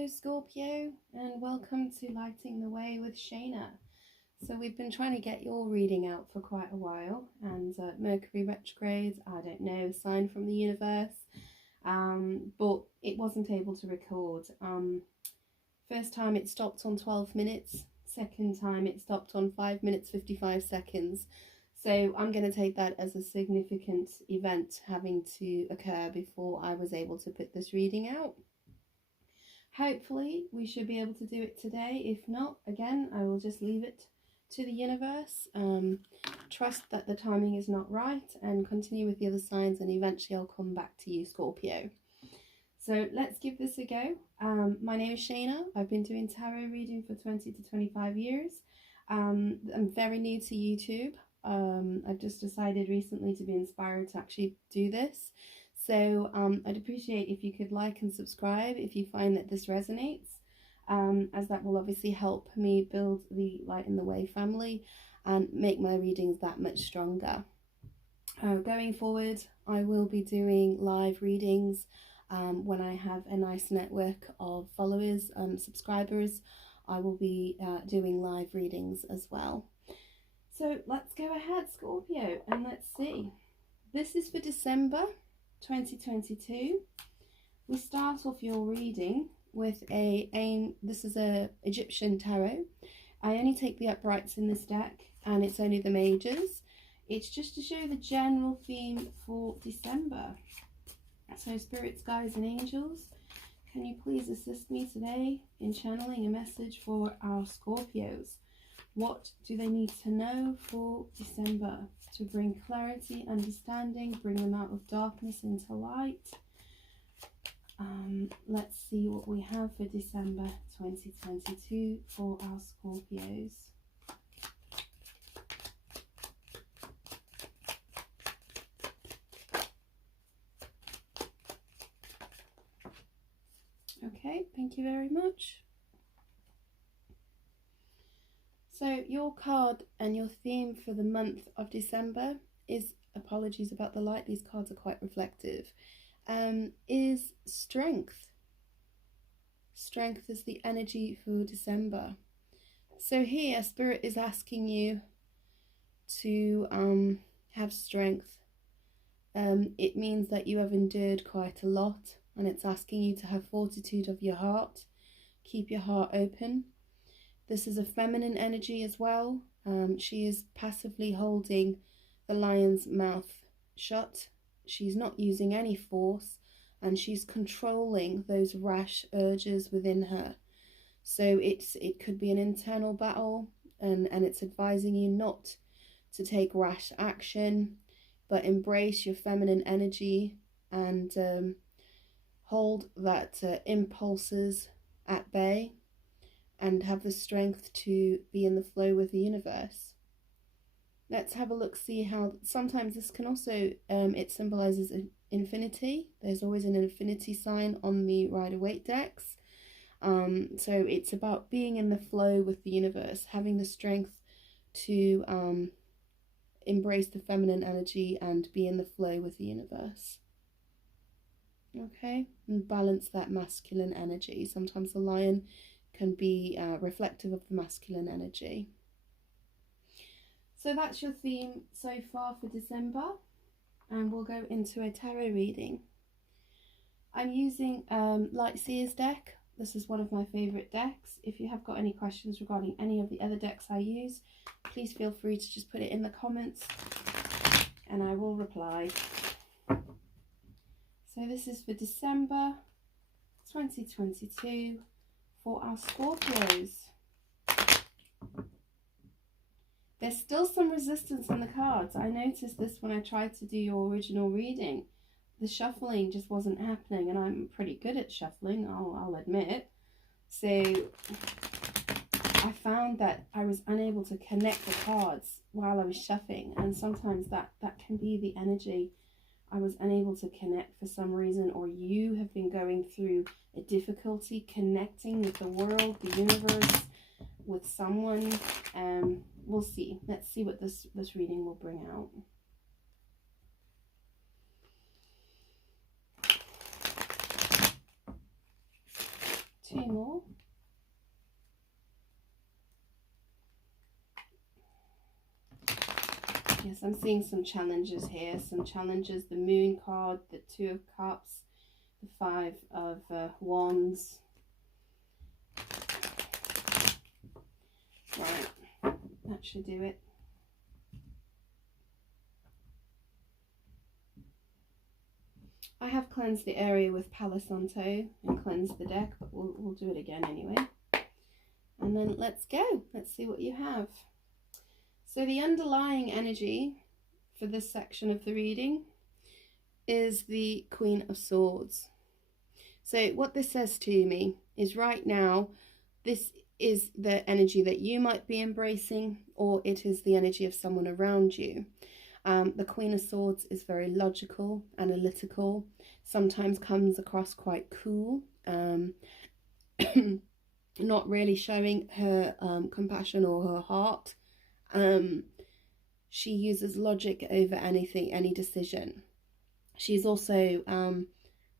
Hello Scorpio, and welcome to Lighting the Way with Shaina. So we've been trying to get your reading out for quite a while, and Mercury retrograde, I don't know, sign from the universe, but it wasn't able to record. First time it stopped on 12 minutes, second time it stopped on 5 minutes 55 seconds. So I'm going to take that as a significant event having to occur before I was able to put this reading out. Hopefully we should be able to do it today. If not, again, I will just leave it to the universe. Trust that the timing is not right and continue with the other signs, and eventually I'll come back to you, Scorpio. So let's give this a go. My name is Shaina. I've been doing tarot reading for 20 to 25 years. I'm very new to YouTube. I've just decided recently to be inspired to actually do this. So I'd appreciate if you could like and subscribe if you find that this resonates, as that will obviously help me build the Light in the Way family and make my readings that much stronger. Going forward, I will be doing live readings when I have a nice network of followers and subscribers. I will be doing live readings as well. So let's go ahead, Scorpio, and let's see. This is for December 2022. We start off your reading with this is a Egyptian tarot. I only take the uprights in this deck, and it's only the majors. It's just to show the general theme for December. So spirits, guides and angels, can you please assist me today in channeling a message for our Scorpios? What do they need to know for December to bring clarity, understanding, bring them out of darkness into light? Let's see what we have for December 2022 for our Scorpios. Okay, thank you very much. So your card and your theme for the month of December is, apologies about the light, these cards are quite reflective, is strength. Strength is the energy for December. So here, Spirit is asking you to have strength. It means that you have endured quite a lot, and it's asking you to have fortitude of your heart. Keep your heart open. This is a feminine energy as well. She is passively holding the lion's mouth shut. She's not using any force, and she's controlling those rash urges within her. So it could be an internal battle, and it's advising you not to take rash action, but embrace your feminine energy and hold that impulses at bay, and have the strength to be in the flow with the universe. Let's have a look, see how sometimes this can also, it symbolizes infinity. There's always an infinity sign on the Rider-Waite decks. So it's about being in the flow with the universe, having the strength to embrace the feminine energy and be in the flow with the universe. Okay, and balance that masculine energy. Sometimes the lion can be reflective of the masculine energy. So that's your theme so far for December, and we'll go into a tarot reading. I'm using Light Seer's deck. This is one of my favourite decks. If you have got any questions regarding any of the other decks I use, please feel free to just put it in the comments and I will reply. So this is for December 2022 for our Scorpios. There's still some resistance in the cards. I noticed this when I tried to do your original reading. The shuffling just wasn't happening, and I'm pretty good at shuffling, I'll admit. So I found that I was unable to connect the cards while I was shuffling, and sometimes that can be the energy. I was unable to connect for some reason, or you have been going through a difficulty connecting with the world, the universe, with someone. We'll see. Let's see what this reading will bring out. 2 more. Yes, I'm seeing some challenges here. Some challenges. The Moon card, the 2 of Cups, the 5 of Wands. Right, that should do it. I have cleansed the area with Palo Santo and cleansed the deck, but we'll do it again anyway. And then let's go. Let's see what you have. So the underlying energy for this section of the reading is the Queen of Swords. So what this says to me is right now, this is the energy that you might be embracing, or it is the energy of someone around you. The Queen of Swords is very logical, analytical, sometimes comes across quite cool, not really showing her compassion or her heart. She uses logic over anything, any decision. She's also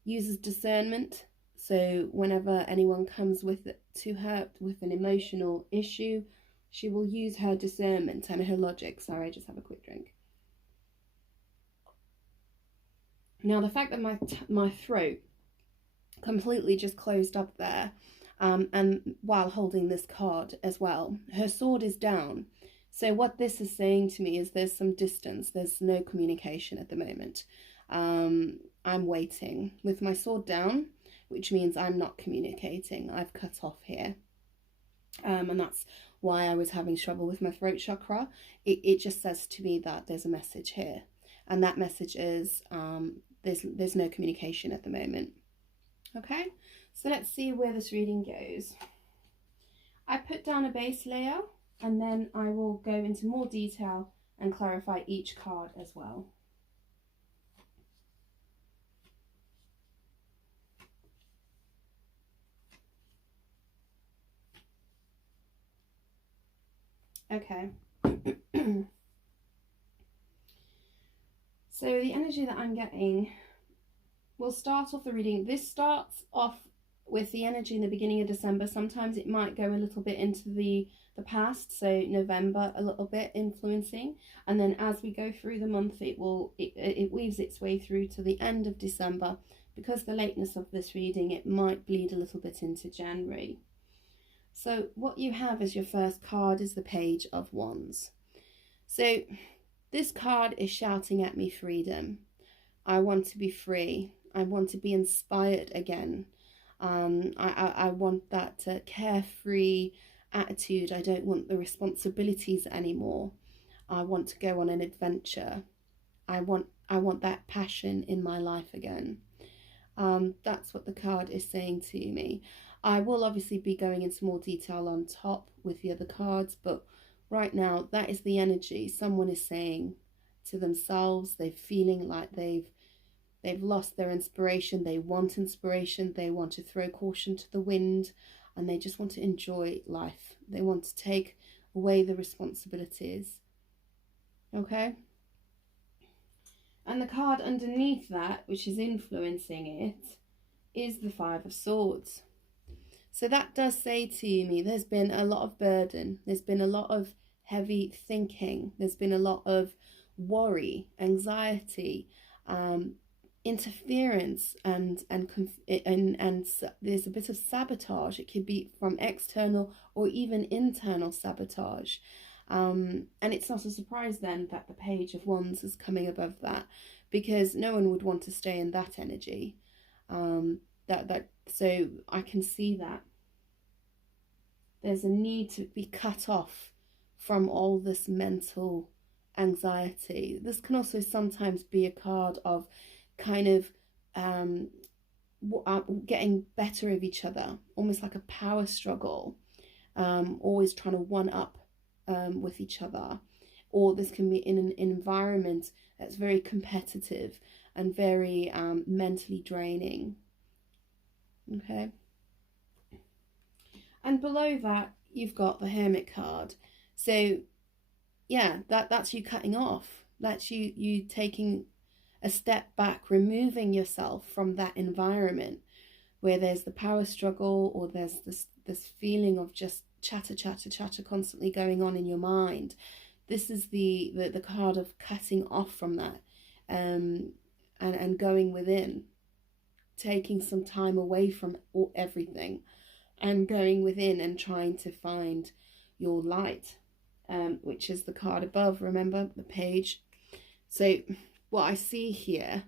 uses discernment. So whenever anyone comes to her with an emotional issue, she will use her discernment and her logic. Sorry, just have a quick drink. Now, the fact that my throat completely just closed up there, and while holding this card as well, her sword is down. So what this is saying to me is there's some distance, there's no communication at the moment. I'm waiting with my sword down, which means I'm not communicating. I've cut off here. And that's why I was having trouble with my throat chakra. It just says to me that there's a message here. And that message is there's no communication at the moment. Okay, so let's see where this reading goes. I put down a base layer, and then I will go into more detail and clarify each card as well. Okay. So the energy that I'm getting, we'll start off the reading. This starts off with the energy in the beginning of December. Sometimes it might go a little bit into the past, so November a little bit influencing, and then as we go through the month it weaves its way through to the end of December. Because the lateness of this reading, it might bleed a little bit into January. So what you have as your first card is the Page of Wands. So this card is shouting at me freedom. I want to be free. I want to be inspired again. I want that carefree attitude. I don't want the responsibilities anymore. I want to go on an adventure. I want that passion in my life again. That's what the card is saying to me. I will obviously be going into more detail on top with the other cards, but right now that is the energy. Someone is saying to themselves, they're feeling like they've lost their inspiration. They want inspiration. They want to throw caution to the wind, and they just want to enjoy life. They want to take away the responsibilities. Okay? And the card underneath that, which is influencing it, is the Five of Swords. So that does say to me there's been a lot of burden. There's been a lot of heavy thinking. There's been a lot of worry, anxiety, interference, and there's a bit of sabotage. It could be from external or even internal sabotage. And it's not a surprise then that the Page of Wands is coming above that, because no one would want to stay in that energy. So I can see that there's a need to be cut off from all this mental anxiety. This can also sometimes be a card of kind of getting better of each other, almost like a power struggle, always trying to one up with each other. Or this can be in an environment that's very competitive and very mentally draining. Okay. And below that, you've got the Hermit card. So yeah, that's you cutting off. That's you taking a step back, removing yourself from that environment, where there's the power struggle, or there's this feeling of just chatter constantly going on in your mind. This is the card of cutting off from that, and going within, taking some time away from everything, and going within and trying to find your light, which is the card above. Remember the page. So what I see here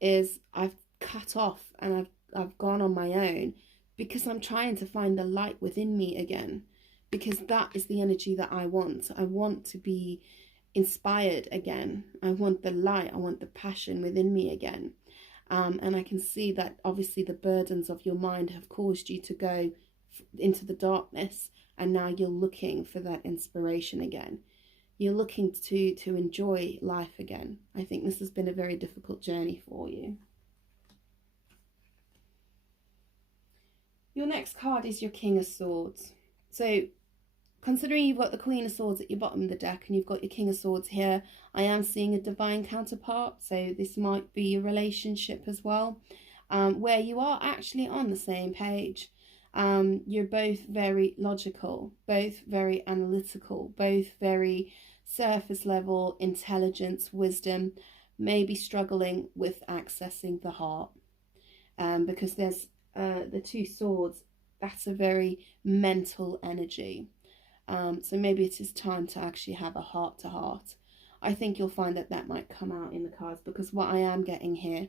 is I've cut off and I've gone on my own because I'm trying to find the light within me again, because that is the energy that I want. I want to be inspired again. I want the light. I want the passion within me again. And I can see that obviously the burdens of your mind have caused you to go into the darkness, and now you're looking for that inspiration again. You're looking to enjoy life again. I think this has been a very difficult journey for you. Your next card is your King of Swords. So considering you've got the Queen of Swords at your bottom of the deck and you've got your King of Swords here, I am seeing a divine counterpart. So this might be a relationship as well, where you are actually on the same page. You're both very logical, both very analytical, both very surface level intelligence, wisdom, maybe struggling with accessing the heart, because there's the two swords. That's a very mental energy. So maybe it is time to actually have a heart to heart. I think you'll find that that might come out in the cards, because what I am getting here,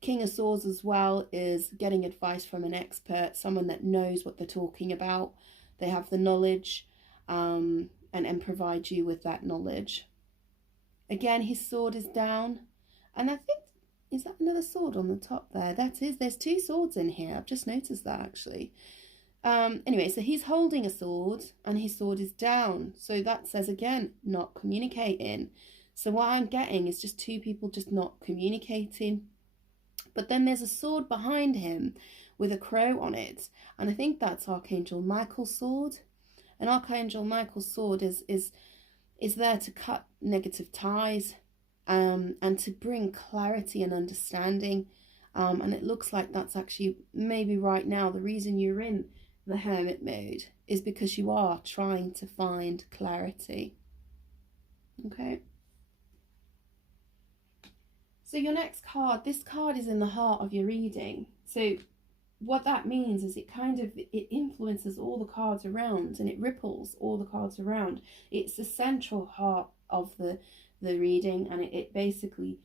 King of Swords as well, is getting advice from an expert, someone that knows what they're talking about. They have the knowledge, and provide you with that knowledge. Again, his sword is down, and I think, is that another sword on the top there? That is, there's two swords in here. I've just noticed that actually. Anyway, so he's holding a sword and his sword is down. So that says, again, not communicating. So what I'm getting is just two people just not communicating. But then there's a sword behind him with a crow on it. And I think that's Archangel Michael's sword. And Archangel Michael's sword is there to cut negative ties, and to bring clarity and understanding. And it looks like that's actually maybe right now the reason you're in the hermit mode is because you are trying to find clarity. Okay. So your next card, this card is in the heart of your reading. So what that means is it influences all the cards around, and it ripples all the cards around. It's the central heart of the reading, and it basically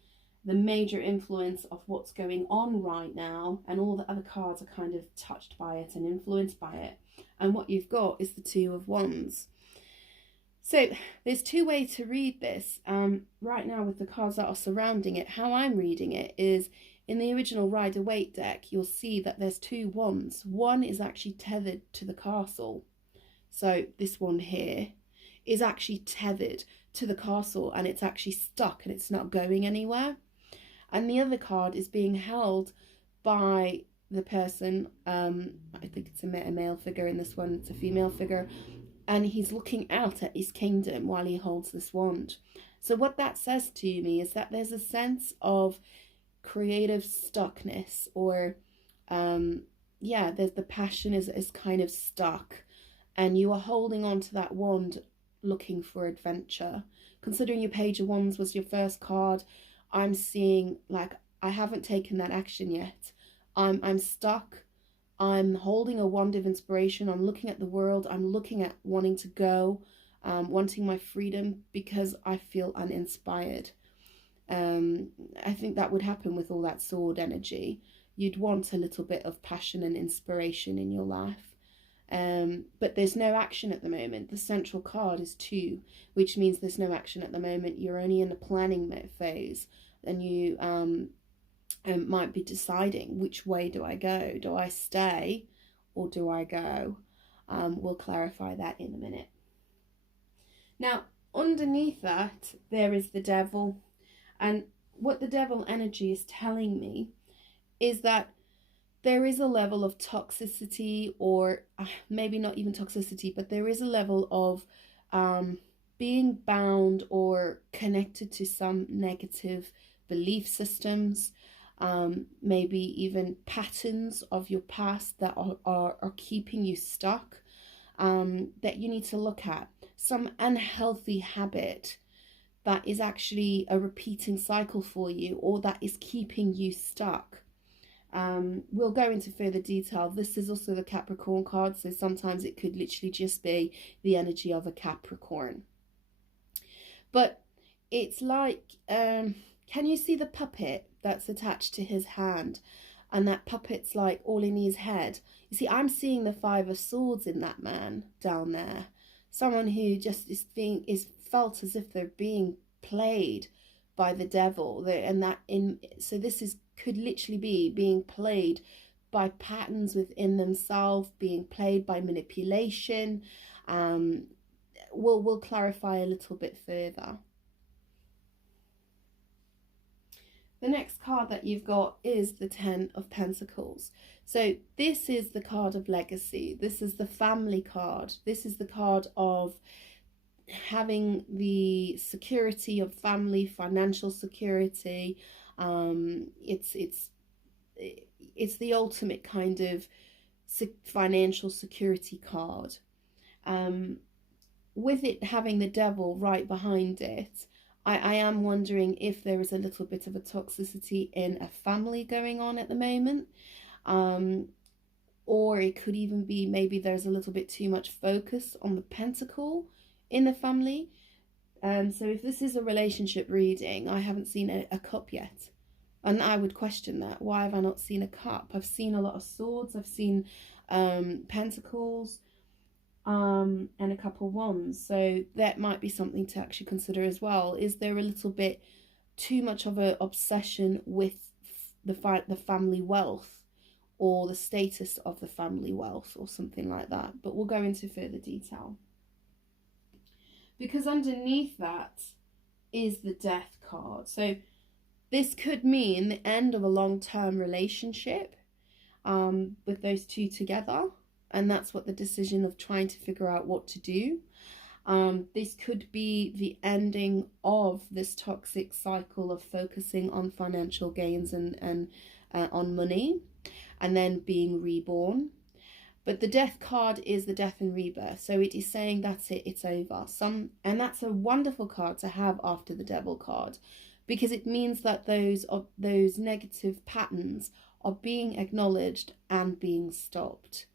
the major influence of what's going on right now, and all the other cards are kind of touched by it and influenced by it. And what you've got is the Two of Wands. So there's two ways to read this. Right now with the cards that are surrounding it, how I'm reading it is, in the original Rider-Waite deck, you'll see that there's two wands. One is actually tethered to the castle. So this one here is actually tethered to the castle, and it's actually stuck and it's not going anywhere. And the other card is being held by the person. I think it's a male figure in this one. It's a female figure. And he's looking out at his kingdom while he holds this wand. So what that says to me is that there's a sense of creative stuckness, or there's the passion is kind of stuck, and you are holding on to that wand looking for adventure. Considering your Page of Wands was your first card, I'm seeing like I haven't taken that action yet. I'm stuck. I'm holding a wand of inspiration. I'm looking at the world. I'm looking at wanting to go, wanting my freedom, because I feel uninspired. I think that would happen with all that sword energy. You'd want a little bit of passion and inspiration in your life. But there's no action at the moment. The central card is 2, which means there's no action at the moment. You're only in the planning phase, and you might be deciding, which way do I go? Do I stay or do I go? We'll clarify that in a minute. Now, underneath that, there is the Devil. And what the Devil energy is telling me is that there is a level of toxicity, or maybe not even toxicity, but there is a level of being bound or connected to some negative belief systems. maybe even patterns of your past that are keeping you stuck, that you need to look at. Some unhealthy habit that is actually a repeating cycle for you, or that is keeping you stuck. We'll go into further detail. This is also the Capricorn card, so sometimes it could literally just be the energy of a Capricorn. But it's like, can you see the puppet that's attached to his hand? And that puppet's like all in his head. You see, I'm seeing the Five of Swords in that man down there. Someone who just is felt as if they're being played by the devil. So this could literally be being played by patterns within themselves, being played by manipulation. We'll clarify a little bit further. The next card that you've got is the Ten of Pentacles. So this is the card of legacy. This is the family card. This is the card of having the security of family, financial security. It's the ultimate kind of financial security card. With it having the devil right behind it, I am wondering if there is a little bit of a toxicity in a family going on at the moment. Or it could even be maybe there's a little bit too much focus on the pentacle in the family. So if this is a relationship reading, I haven't seen a cup yet. And I would question that. Why have I not seen a cup? I've seen a lot of swords. I've seen pentacles. And a couple of wands, so that might be something to actually consider as well. Is there a little bit too much of an obsession with the family wealth, or the status of the family wealth, or something like that? But we'll go into further detail, because underneath that is the Death card. So this could mean the end of a long-term relationship with those two together. And that's what the decision of trying to figure out what to do. This could be the ending of this toxic cycle of focusing on financial gains and on money, and then being reborn. But the Death card is the death and rebirth. So it is saying that's it, it's over. And that's a wonderful card to have after the Devil card, because it means that those negative patterns are being acknowledged and being stopped.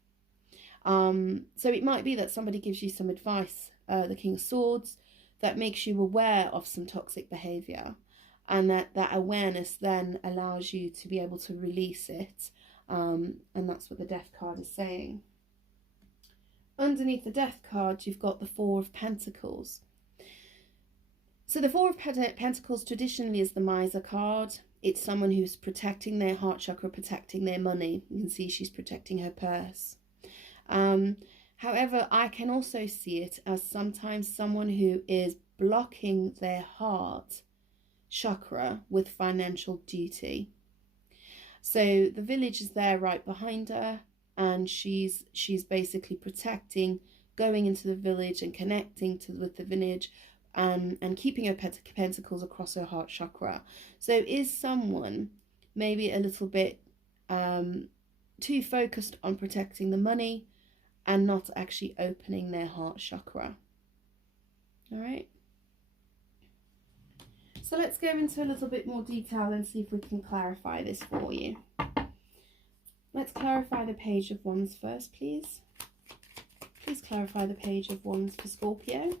So it might be that somebody gives you some advice, the King of Swords, that makes you aware of some toxic behavior, and that awareness then allows you to be able to release it. And that's what the Death card is saying. Underneath the Death card, you've got the Four of Pentacles. So the Four of Pentacles traditionally is the Miser card. It's someone who's protecting their heart chakra, protecting their money. You can see she's protecting her purse. However, I can also see it as sometimes someone who is blocking their heart chakra with financial duty. So the village is there right behind her, and she's basically protecting, going into the village and connecting with the village, and keeping her pentacles across her heart chakra. So is someone maybe a little bit too focused on protecting the money and not actually opening their heart chakra. All right. So let's go into a little bit more detail and see if we can clarify this for you. Let's clarify the Page of Wands first, please. Please clarify the Page of Wands for Scorpio.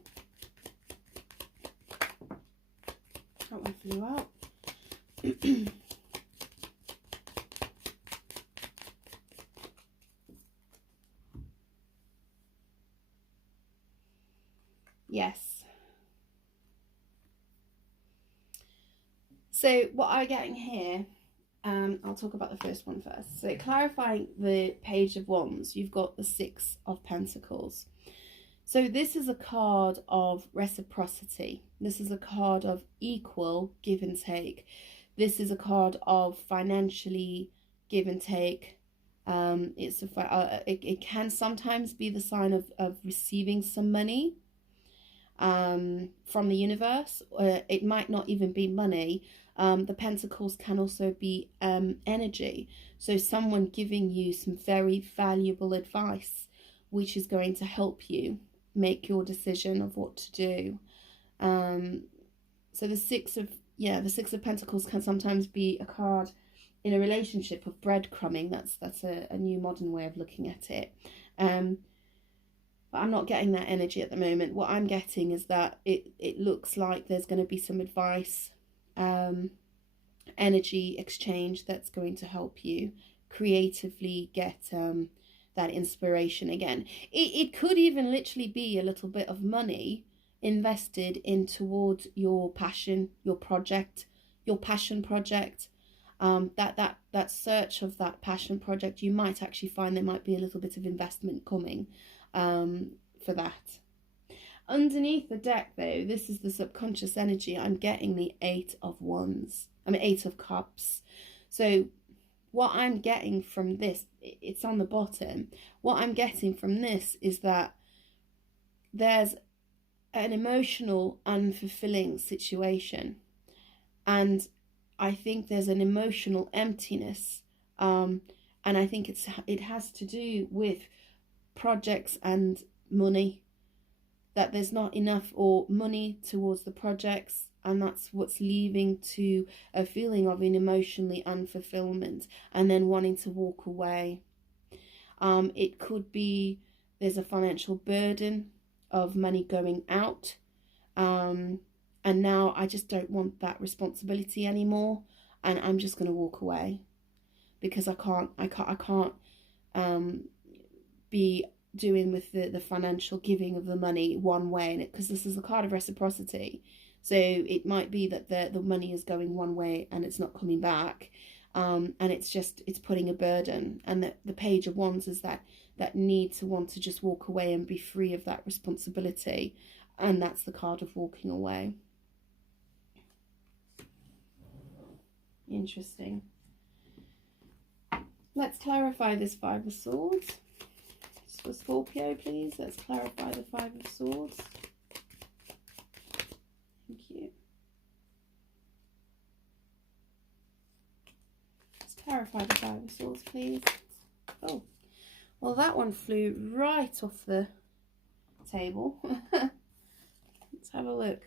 That one flew out. Yes. So what I'm getting here, I'll talk about the first one first. So clarifying the Page of Wands, you've got the Six of Pentacles. So this is a card of reciprocity. This is a card of equal give and take. This is a card of financially give and take. It can sometimes be the sign of receiving some money from the universe. It might not even be money. The pentacles can also be energy. So someone giving you some very valuable advice, which is going to help you make your decision of what to do. So the Six of Pentacles can sometimes be a card in a relationship of breadcrumbing. That's a new modern way of looking at it. But I'm not getting that energy at the moment. What I'm getting is that it looks like there's going to be some advice, energy exchange that's going to help you creatively get that inspiration again. It could even literally be a little bit of money invested in towards your passion, your project, your passion project. That search of that passion project, you might actually find there might be a little bit of investment coming for that. Underneath the deck, though, this is the subconscious energy. I'm getting the Eight of Cups. So what I'm getting from this, it's on the bottom. What I'm getting from this is that there's an emotional, unfulfilling situation. And I think there's an emotional emptiness. And I think it has to do with projects and money, that there's not enough or money towards the projects, and that's what's leading to a feeling of an emotionally unfulfillment and then wanting to walk away. It could be there's a financial burden of money going out, and now I just don't want that responsibility anymore, and I'm just going to walk away because I can't be doing with the financial giving of the money one way, and because this is a card of reciprocity, so it might be that the money is going one way and it's not coming back, and it's putting a burden, and the Page of Wands is that need to want to just walk away and be free of that responsibility, and that's the card of walking away. Interesting. Let's clarify this Five of Swords. For Scorpio, please, let's clarify the Five of Swords. Thank you. Let's clarify the Five of Swords, please. Oh, well, that one flew right off the table. Let's have a look.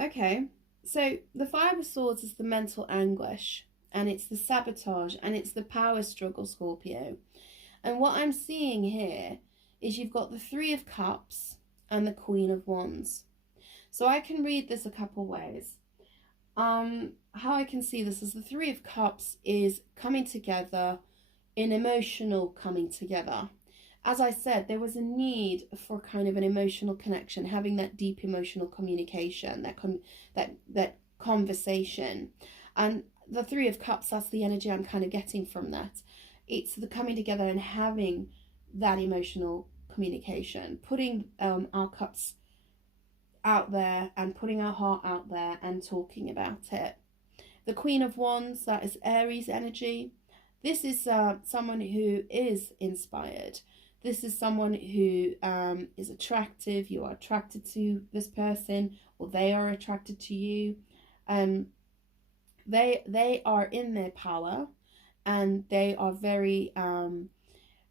Okay, so the Five of Swords is the mental anguish, and it's the sabotage, and it's the power struggle, Scorpio. And what I'm seeing here is you've got the Three of Cups and the Queen of Wands. So I can read this a couple ways. How I can see this is the Three of Cups is coming together, in emotional coming together. As I said, there was a need for kind of an emotional connection, having that deep emotional communication, that conversation. And the Three of Cups, that's the energy I'm kind of getting from that. It's the coming together and having that emotional communication, putting our cups out there and putting our heart out there and talking about it. The Queen of Wands, that is Aries energy. This is someone who is inspired. This is someone who is attractive. You are attracted to this person, or they are attracted to you. They are in their power, and they are very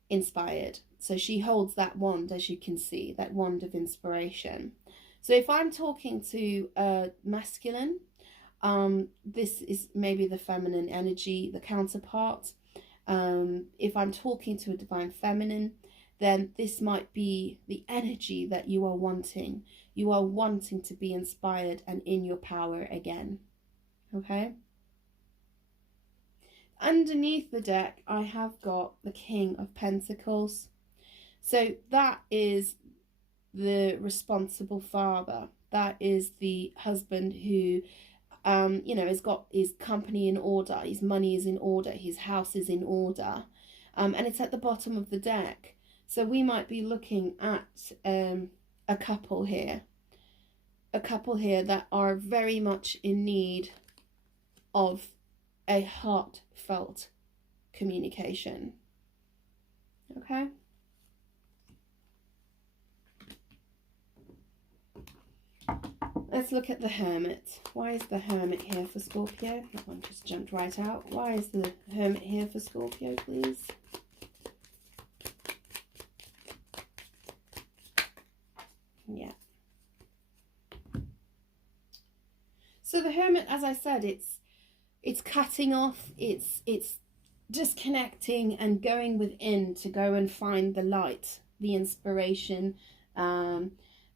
inspired. So she holds that wand, as you can see, that wand of inspiration. So if I'm talking to a masculine, this is maybe the feminine energy, the counterpart. If I'm talking to a divine feminine, then this might be the energy that you are wanting. You are wanting to be inspired and in your power again. Okay? Underneath the deck, I have got the King of Pentacles. So that is the responsible father. That is the husband who, has got his company in order. His money is in order. His house is in order. And it's at the bottom of the deck. So we might be looking at a couple here. A couple here that are very much in need of a heartfelt communication. Okay? Let's look at the Hermit. Why is the Hermit here for Scorpio? That one just jumped right out. Why is the Hermit here for Scorpio, please? Yeah. So the Hermit, as I said, it's cutting off, it's disconnecting and going within to go and find the light, the inspiration,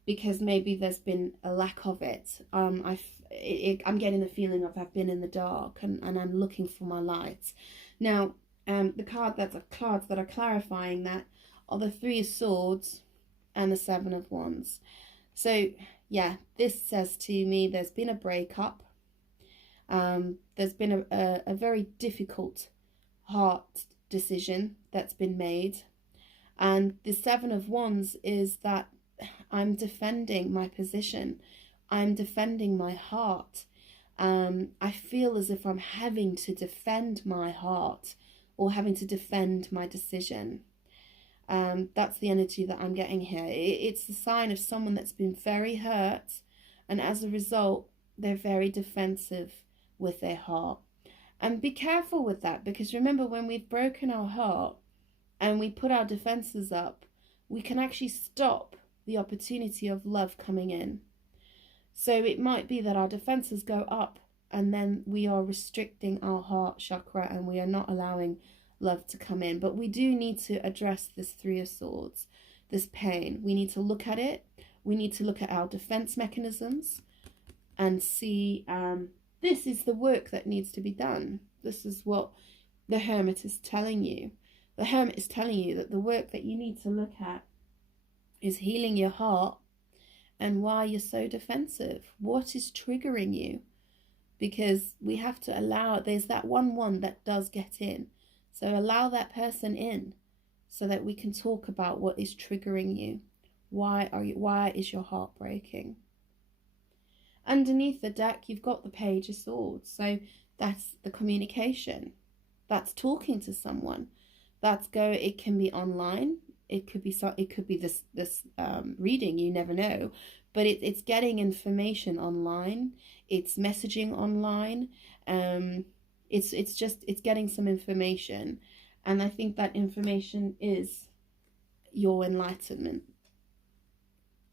because maybe there's been a lack of it. I'm getting the feeling of I've been in the dark and I'm looking for my light. Now, the cards that are clarifying that are the Three of Swords and the Seven of Wands. So, yeah, this says to me there's been a breakup. There's been a very difficult heart decision that's been made. And the Seven of Wands is that I'm defending my position. I'm defending my heart. I feel as if I'm having to defend my heart or having to defend my decision. That's the energy that I'm getting here. It's the sign of someone that's been very hurt, and as a result, they're very defensive with their heart. And be careful with that, because remember, when we've broken our heart and we put our defenses up, we can actually stop the opportunity of love coming in. So it might be that our defenses go up and then we are restricting our heart chakra and we are not allowing love to come in. But we do need to address this Three of Swords, this pain. We need to look at it. We need to look at our defense mechanisms and see this is the work that needs to be done. This is what the Hermit is telling you. The Hermit is telling you that the work that you need to look at is healing your heart and why you're so defensive. What is triggering you? Because we have to allow, there's that one that does get in. So allow that person in so that we can talk about what is triggering you. Why is your heart breaking? Underneath the deck, you've got the Page of Swords. So that's the communication. That's talking to someone. It can be online. It could be this reading, you never know, but it's getting information online. It's messaging online. It's getting some information, and I think that information is your enlightenment.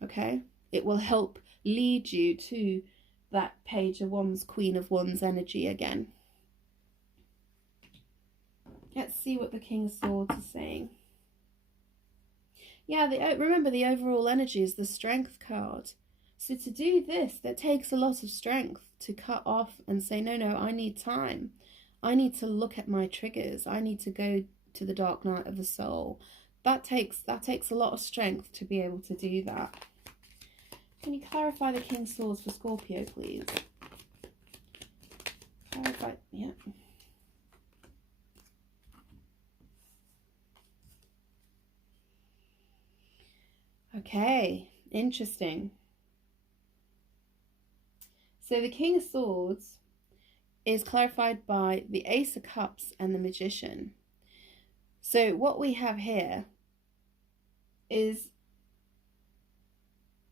Okay, it will help lead you to that Page of Wands, Queen of Wands energy again. Let's see what the King of Swords is saying. Yeah, remember the overall energy is the Strength card. So to do this, that takes a lot of strength to cut off and say, no, I need time. I need to look at my triggers. I need to go to the dark night of the soul. That takes a lot of strength to be able to do that. Can you clarify the King of Swords for Scorpio, please? Clarify, yeah. Okay, interesting. So the King of Swords is clarified by the Ace of Cups and the Magician. So what we have here is,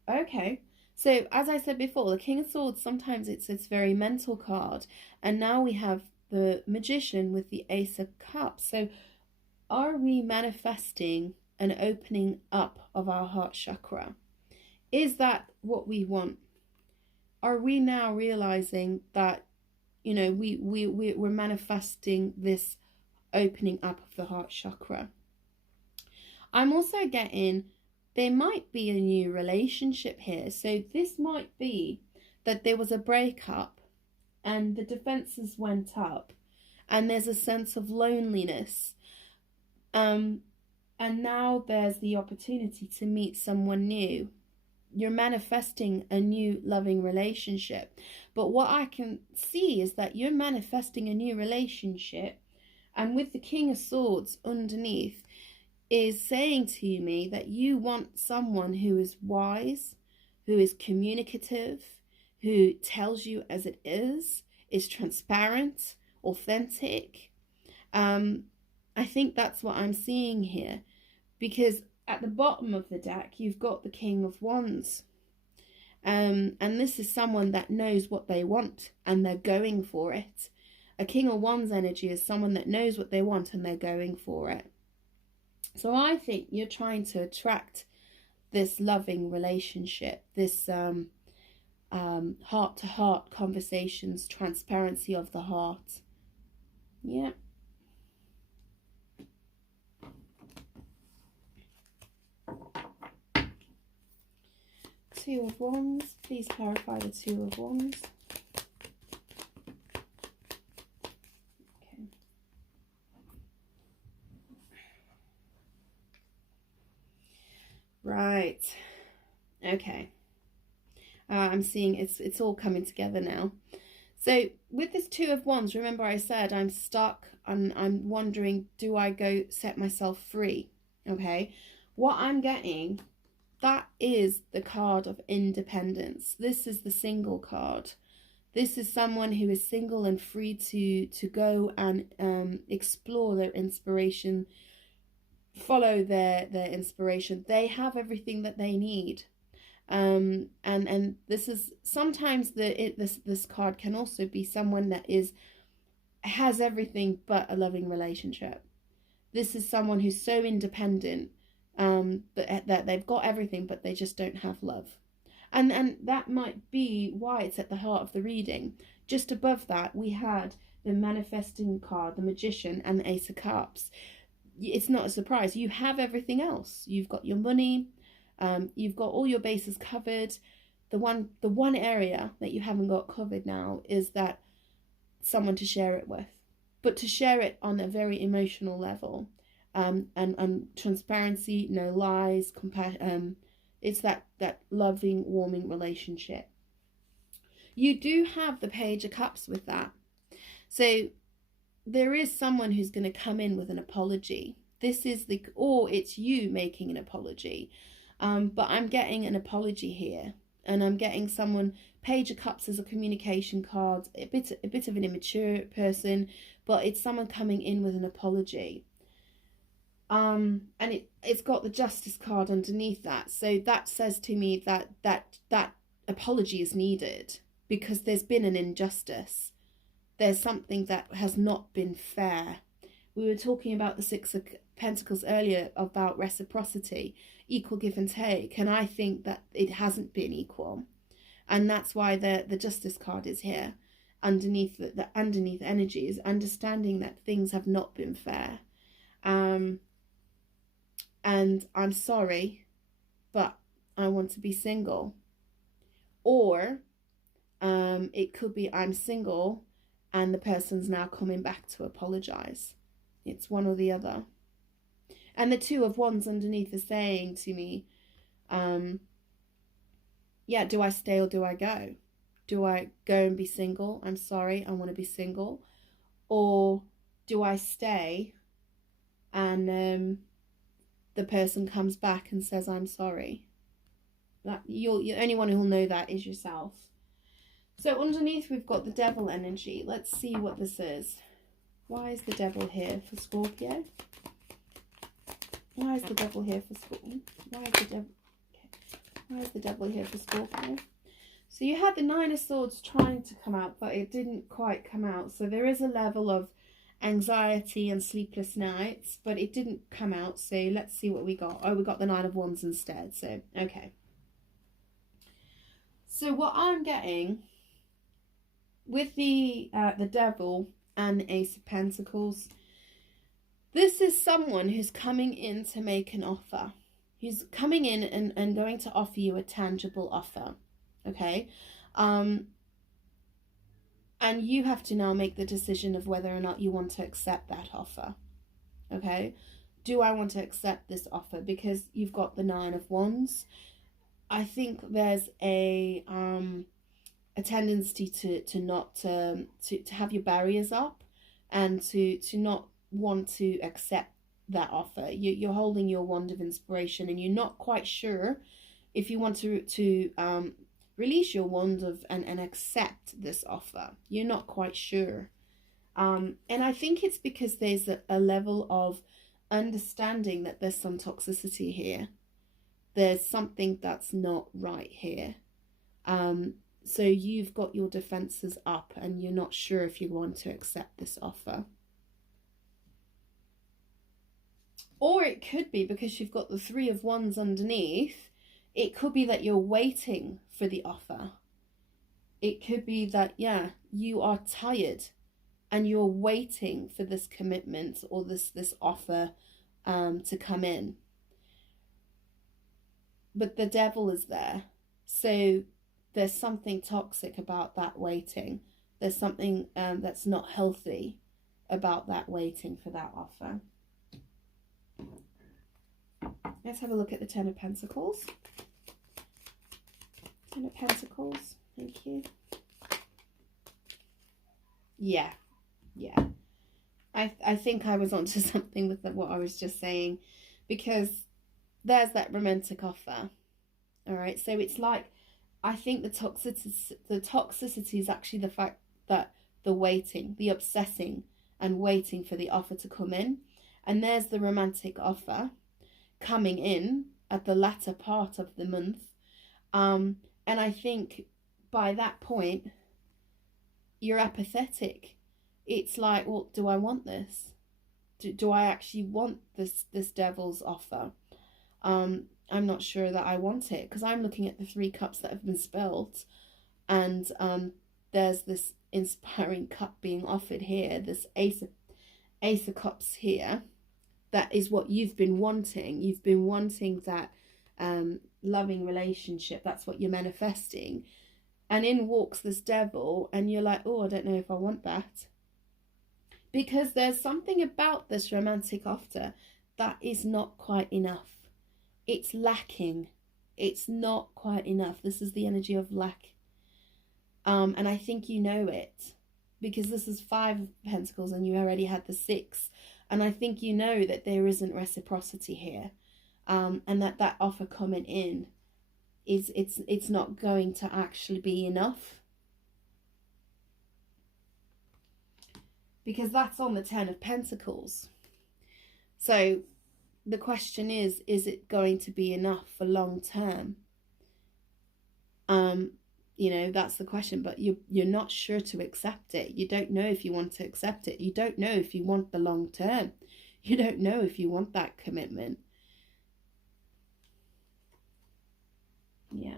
okay, so as I said before, the King of Swords, sometimes it's very mental card, and now we have the Magician with the Ace of Cups. So are we manifesting an opening up of our heart chakra? Is that what we want? Are we now realizing that, you know, we're manifesting this opening up of the heart chakra? I'm also getting there might be a new relationship here. So this might be that there was a breakup and the defenses went up and there's a sense of loneliness. And now there's the opportunity to meet someone new. You're manifesting a new loving relationship. But what I can see is that you're manifesting a new relationship. And with the King of Swords underneath is saying to me that you want someone who is wise, who is communicative, who tells you as it is transparent, authentic. I think that's what I'm seeing here, because at the bottom of the deck, you've got the King of Wands. And this is someone that knows what they want and they're going for it. A King of Wands energy is someone that knows what they want and they're going for it. So I think you're trying to attract this loving relationship, this heart-to-heart conversations, transparency of the heart. Yeah. Two of Wands. Please clarify the Two of Wands. Okay. Right. Okay. I'm seeing it's all coming together now. So with this Two of Wands, remember I said I'm stuck. I'm wondering, do I go set myself free? Okay. What I'm getting, that is the card of independence. This is the single card. This is someone who is single and free to go and explore their inspiration, follow their inspiration. They have everything that they need. And this is sometimes this card can also be someone that has everything but a loving relationship. This is someone who's so independent, that they've got everything but they just don't have love. And that might be why it's at the heart of the reading. Just above that, we had the manifesting card, the Magician, and the Ace of Cups. It's not a surprise. You have everything else. You've got your money. You've got all your bases covered. The one area that you haven't got covered now is that someone to share it with, but to share it on a very emotional level, and transparency, no lies, it's that loving, warming relationship. You do have the Page of Cups with that. So there is someone who's going to come in with an apology. This is or it's you making an apology. But I'm getting an apology here. And I'm getting someone, Page of Cups as a communication card, a bit of an immature person, but it's someone coming in with an apology. And it's got the Justice card underneath that. So that says to me that apology is needed because there's been an injustice. There's something that has not been fair. We were talking about the Six of Pentacles earlier about reciprocity, equal give and take, and I think that it hasn't been equal, and that's why the Justice card is here underneath the underneath energy is understanding that things have not been fair. And I'm sorry, but I want to be single. Or it could be I'm single and the person's now coming back to apologize. It's one or the other. And the Two of Wands underneath is saying to me, yeah, do I stay or do I go? Do I go and be single? I'm sorry, I want to be single. Or do I stay and the person comes back and says, I'm sorry? That you're the only one who'll know that is yourself. So underneath we've got the Devil energy. Let's see what this is. Why is the Devil here for Scorpio? Why is the Devil here for Scorpio? Why is the Devil here for Scorpio? So you had the Nine of Swords trying to come out, but it didn't quite come out. So there is a level of anxiety and sleepless nights, but it didn't come out. So let's see what we got. Oh, we got the Nine of Wands instead. So, okay. So what I'm getting with the Devil and the Ace of Pentacles, this is someone who's coming in to make an offer. He's coming in and going to offer you a tangible offer. Okay? And you have to now make the decision of whether or not you want to accept that offer. Okay? Do I want to accept this offer? Because you've got the Nine of Wands. I think there's a tendency to have your barriers up and to not want to accept that offer. You're holding your wand of inspiration and you're not quite sure if you want to release your wand and accept this offer. You're not quite sure. And I think it's because there's a level of understanding that there's some toxicity here. There's something that's not right here. So you've got your defenses up and you're not sure if you want to accept this offer. Or it could be, because you've got the Three of Wands underneath, it could be that you're waiting for the offer. It could be that, yeah, you are tired and you're waiting for this commitment or this offer to come in. But the devil is there. So there's something toxic about that waiting. There's something that's not healthy about that waiting for that offer. Let's have a look at the Ten of Pentacles. Ten of Pentacles, thank you. Yeah. I think I was onto something with what I was just saying, because there's that romantic offer. All right, so it's like, I think the toxicity is actually the fact that the waiting, the obsessing and waiting for the offer to come in. And there's the romantic offer coming in at the latter part of the month. And I think by that point, you're apathetic. It's like, well, do I want this? Do I actually want this devil's offer? I'm not sure that I want it, because I'm looking at the 3 cups that have been spilled, and there's this inspiring cup being offered here, this ace of cups here. That is what you've been wanting. You've been wanting that loving relationship. That's what you're manifesting. And in walks this devil, and you're like, oh, I don't know if I want that. Because there's something about this romantic offer that is not quite enough. It's lacking. It's not quite enough. This is the energy of lack. And I think you know it, because this is 5 of Pentacles and you already had the 6. And I think you know that there isn't reciprocity here. And that offer coming in it's not going to actually be enough. Because that's on the 10 of Pentacles. So the question is it going to be enough for long term? You know, that's the question. But you're not sure to accept it. You don't know if you want to accept it. You don't know if you want the long term. You don't know if you want that commitment. Yeah.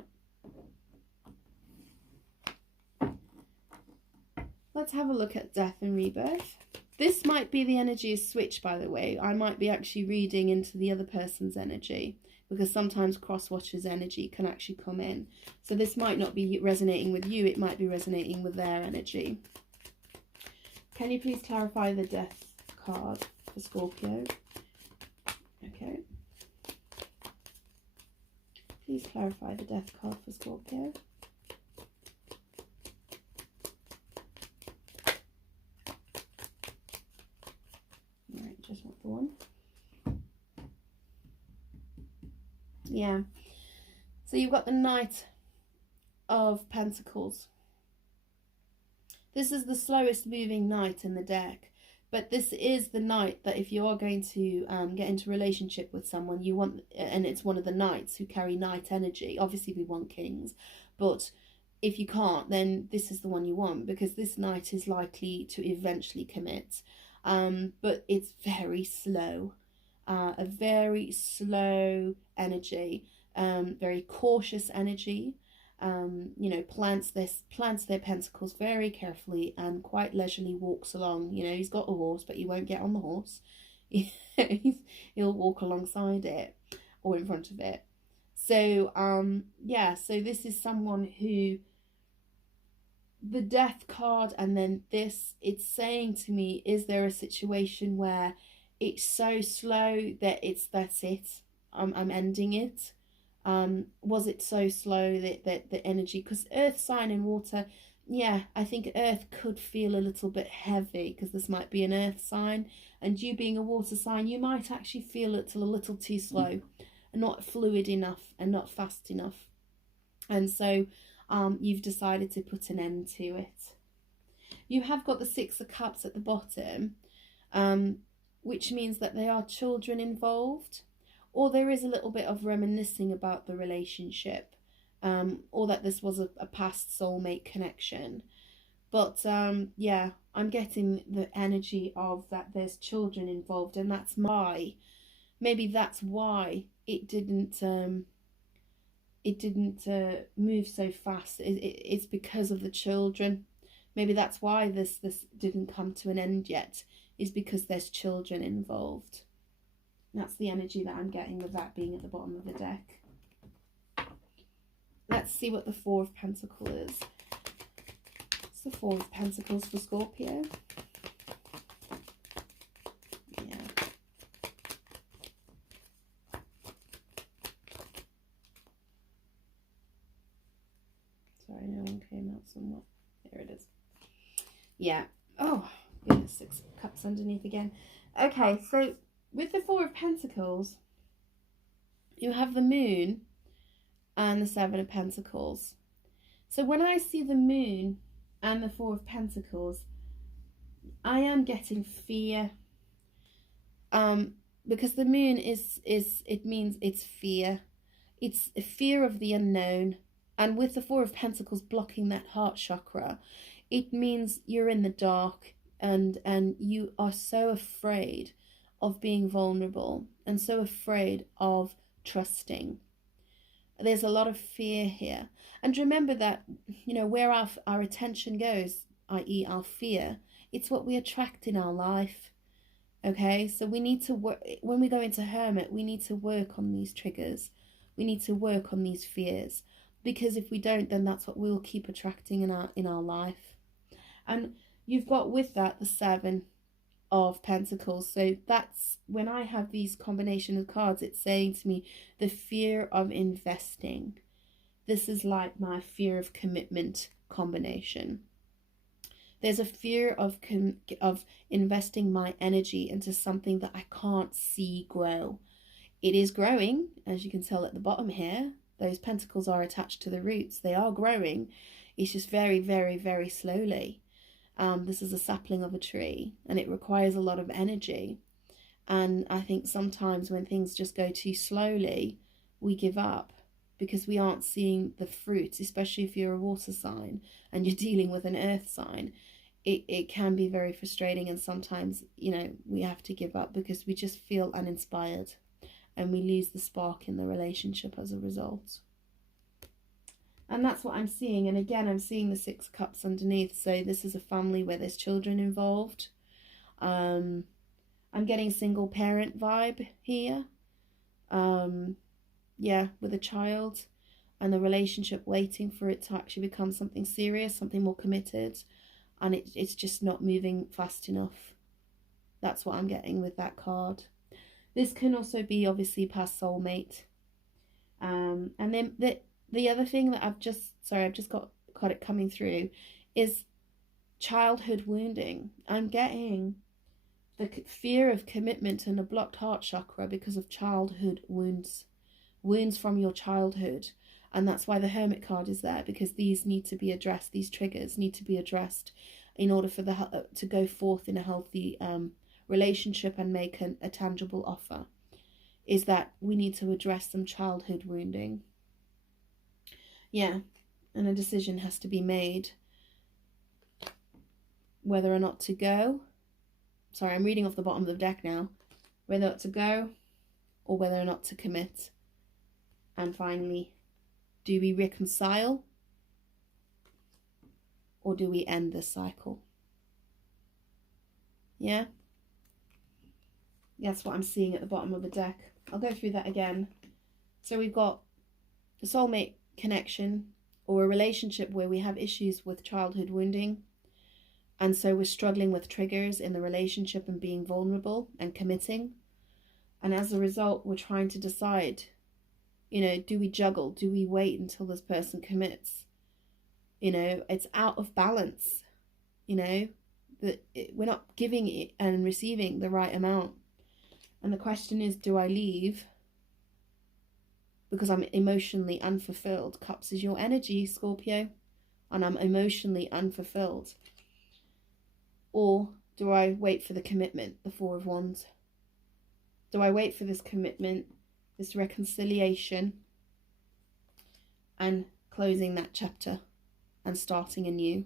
Let's have a look at death and rebirth. This might be the energy switch, by the way. I might be actually reading into the other person's energy, because sometimes cross-watchers' energy can actually come in. So this might not be resonating with you. It might be resonating with their energy. Can you please clarify the death card for Scorpio? Okay. Please clarify the death card for Scorpio. Right, just want the one. Yeah. So you've got the Knight of Pentacles. This is the slowest moving knight in the deck. But this is the knight that if you are going to get into a relationship with someone, you want, and it's one of the knights who carry knight energy. Obviously, we want kings, but if you can't, then this is the one you want, because this knight is likely to eventually commit. But it's very slow, a very slow energy, very cautious energy. You know, plants their pentacles very carefully and quite leisurely walks along. You know, he's got a horse, but he won't get on the horse. He'll walk alongside it or in front of it. So, yeah, so this is someone who, the death card and then this, it's saying to me, is there a situation where it's so slow that that's it? I'm ending it. Was it so slow that the energy, because earth sign and water, yeah, I think earth could feel a little bit heavy, because this might be an earth sign, and you being a water sign, you might actually feel it a little too slow and not fluid enough and not fast enough, and so you've decided to put an end to it. You have got the 6 of Cups at the bottom, which means that there are children involved, or there is a little bit of reminiscing about the relationship. or that this was a past soulmate connection. But yeah, I'm getting the energy of that there's children involved, and that's why, maybe that's why it didn't move so fast. It's because of the children. Maybe that's why this didn't come to an end yet, is because there's children involved. That's the energy that I'm getting with that being at the bottom of the deck. Let's see what the Four of Pentacles is. It's the Four of Pentacles for Scorpio. Yeah. Sorry, no one came out somewhere. There it is. Yeah. Oh, goodness, Six of Cups underneath again. Okay, so with the Four of Pentacles, you have the Moon and the Seven of Pentacles. So when I see the Moon and the Four of Pentacles, I am getting fear. Because the Moon it means it's fear. It's a fear of the unknown. And with the Four of Pentacles blocking that heart chakra, it means you're in the dark and you are so afraid of being vulnerable and so afraid of trusting. There's a lot of fear here. And remember that, you know, where our attention goes, i.e. our fear, it's what we attract in our life. Okay, so we need to work, when we go into Hermit, we need to work on these triggers. We need to work on these fears. Because if we don't, then that's what we'll keep attracting in our life. And you've got with that the Seven of Pentacles. So that's when I have these combination of cards, it's saying to me the fear of investing. This is like my fear of commitment combination. There's a fear of investing my energy into something that I can't see grow. It is growing, as you can tell at the bottom here. Those pentacles are attached to the roots. They are growing. It's just very, very, very slowly. This is a sapling of a tree, and it requires a lot of energy. And I think sometimes when things just go too slowly, we give up because we aren't seeing the fruits, especially if you're a water sign and you're dealing with an earth sign. It can be very frustrating, and sometimes, you know, we have to give up because we just feel uninspired and we lose the spark in the relationship as a result. And that's what I'm seeing. And again, I'm seeing the Six of Cups underneath. So this is a family where there's children involved. I'm getting single parent vibe here. Yeah, with a child and the relationship waiting for it to actually become something serious, something more committed. And it's just not moving fast enough. That's what I'm getting with that card. This can also be obviously past soulmate. And then the other thing that I've just got it coming through is childhood wounding. I'm getting the fear of commitment and a blocked heart chakra because of childhood wounds from your childhood. And that's why the Hermit card is there, because these need to be addressed. These triggers need to be addressed in order for to go forth in a healthy relationship and make a tangible offer. Is that we need to address some childhood wounding. Yeah, and a decision has to be made whether or not to go. Sorry, I'm reading off the bottom of the deck now. Whether or not to go or whether or not to commit. And finally, do we reconcile or do we end this cycle? Yeah? That's what I'm seeing at the bottom of the deck. I'll go through that again. So we've got a soulmate connection or a relationship where we have issues with childhood wounding. And so we're struggling with triggers in the relationship and being vulnerable and committing. And as a result, we're trying to decide, you know, do we juggle? Do we wait until this person commits? You know, it's out of balance, you know, that we're not giving it and receiving the right amount. And the question is, do I leave because I'm emotionally unfulfilled? Cups is your energy, Scorpio, and I'm emotionally unfulfilled. Or do I wait for the commitment, the Four of Wands? Do I wait for this commitment, this reconciliation, and closing that chapter and starting anew.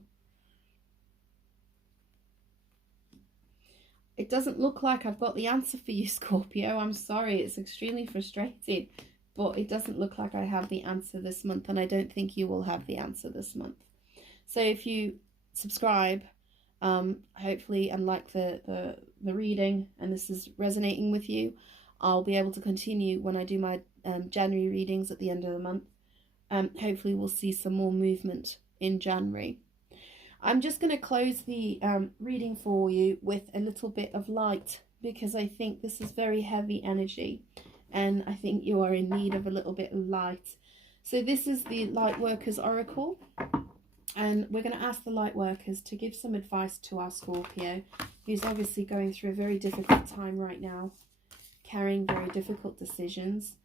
It doesn't look like I've got the answer for you, Scorpio. I'm sorry, it's extremely frustrating, but it doesn't look like I have the answer this month, and I don't think you will have the answer this month. So if you subscribe, hopefully, and like the reading, and this is resonating with you, I'll be able to continue when I do my January readings at the end of the month. Hopefully we'll see some more movement in January. I'm just going to close the reading for you with a little bit of light, because I think this is very heavy energy and I think you are in need of a little bit of light. So this is the Light Workers Oracle, and we're going to ask the Light Workers to give some advice to our Scorpio, who's obviously going through a very difficult time right now, carrying very difficult decisions.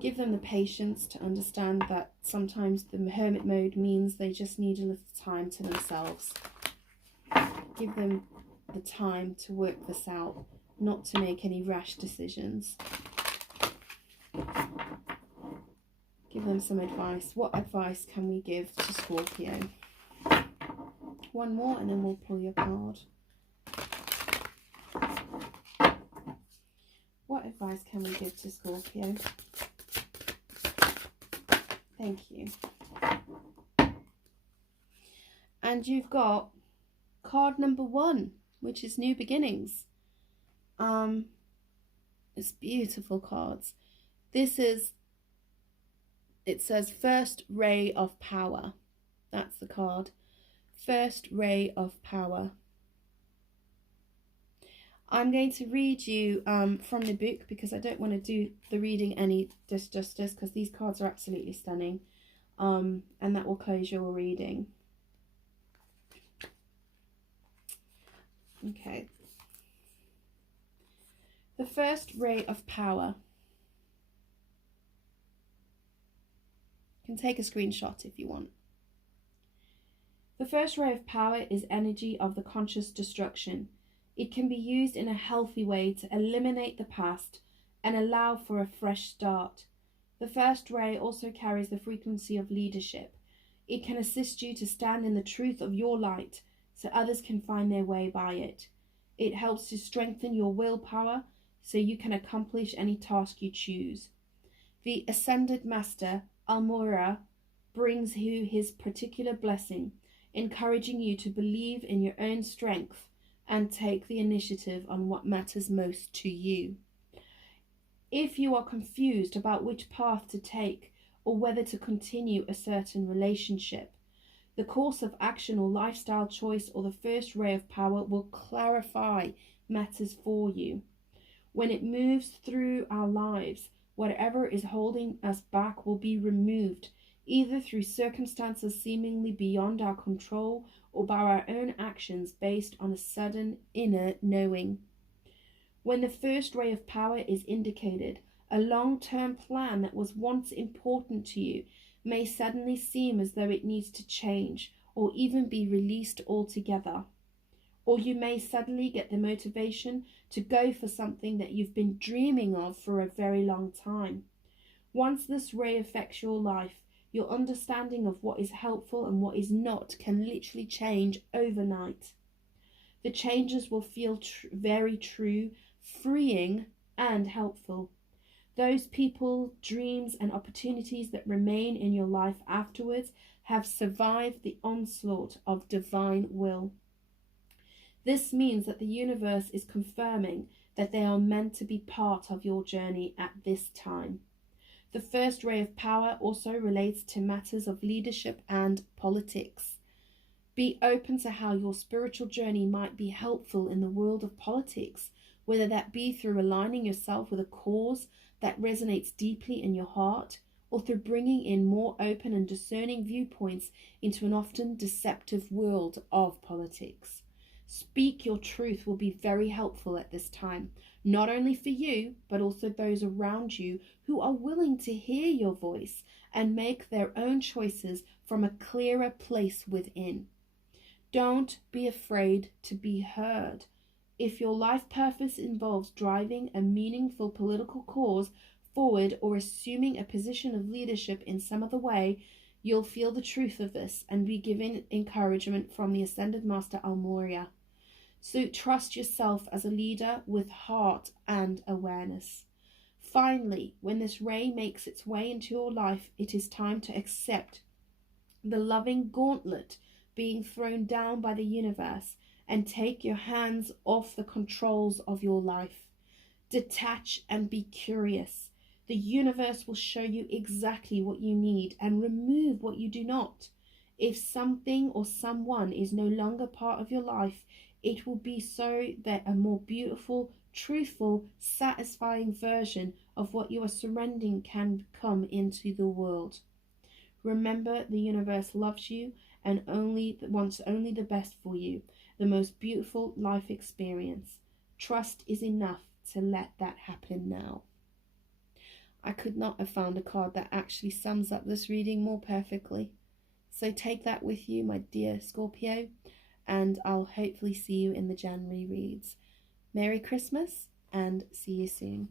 Give them the patience to understand that sometimes the hermit mode means they just need a little time to themselves. Give them the time to work this out, not to make any rash decisions. Give them some advice. What advice can we give to Scorpio? One more and then we'll pull your card. What advice can we give to Scorpio? Thank you. And you've got card number 1, which is New Beginnings. It's beautiful cards. This is, it says First Ray of Power. That's the card. First Ray of Power. I'm going to read you from the book, because I don't want to do the reading any disjustice, because these cards are absolutely stunning, and that will close your reading. Okay. The First Ray of Power. You can take a screenshot if you want. The first ray of power is energy of the conscious destruction. It can be used in a healthy way to eliminate the past and allow for a fresh start. The first ray also carries the frequency of leadership. It can assist you to stand in the truth of your light so others can find their way by it. It helps to strengthen your willpower so you can accomplish any task you choose. The Ascended Master, Almora, brings you his particular blessing, encouraging you to believe in your own strength and take the initiative on what matters most to you. If you are confused about which path to take or whether to continue a certain relationship, the course of action or lifestyle choice or the first ray of power will clarify matters for you. When it moves through our lives, whatever is holding us back will be removed, either through circumstances seemingly beyond our control or by our own actions based on a sudden inner knowing. When the first ray of power is indicated, a long-term plan that was once important to you may suddenly seem as though it needs to change or even be released altogether. Or you may suddenly get the motivation to go for something that you've been dreaming of for a very long time. Once this ray affects your life, your understanding of what is helpful and what is not can literally change overnight. The changes will feel very true, freeing, and helpful. Those people, dreams, and opportunities that remain in your life afterwards have survived the onslaught of divine will. This means that the universe is confirming that they are meant to be part of your journey at this time. The first ray of power also relates to matters of leadership and politics. Be open to how your spiritual journey might be helpful in the world of politics, whether that be through aligning yourself with a cause that resonates deeply in your heart, or through bringing in more open and discerning viewpoints into an often deceptive world of politics. Speak your truth will be very helpful at this time, not only for you, but also those around you who are willing to hear your voice and make their own choices from a clearer place within. Don't be afraid to be heard. If your life purpose involves driving a meaningful political cause, forward or assuming a position of leadership in some other way, you'll feel the truth of this and be given encouragement from the Ascended Master Almoria. So trust yourself as a leader with heart and awareness. Finally, when this ray makes its way into your life, it is time to accept the loving gauntlet being thrown down by the universe and take your hands off the controls of your life. Detach and be curious. The universe will show you exactly what you need and remove what you do not. If something or someone is no longer part of your life, it will be so that a more beautiful, truthful, satisfying version of what you are surrendering can come into the world. Remember, the universe loves you and wants only the best for you, the most beautiful life experience. Trust is enough to let that happen now. I could not have found a card that actually sums up this reading more perfectly. So take that with you, my dear Scorpio, and I'll hopefully see you in the January reads. Merry Christmas and see you soon.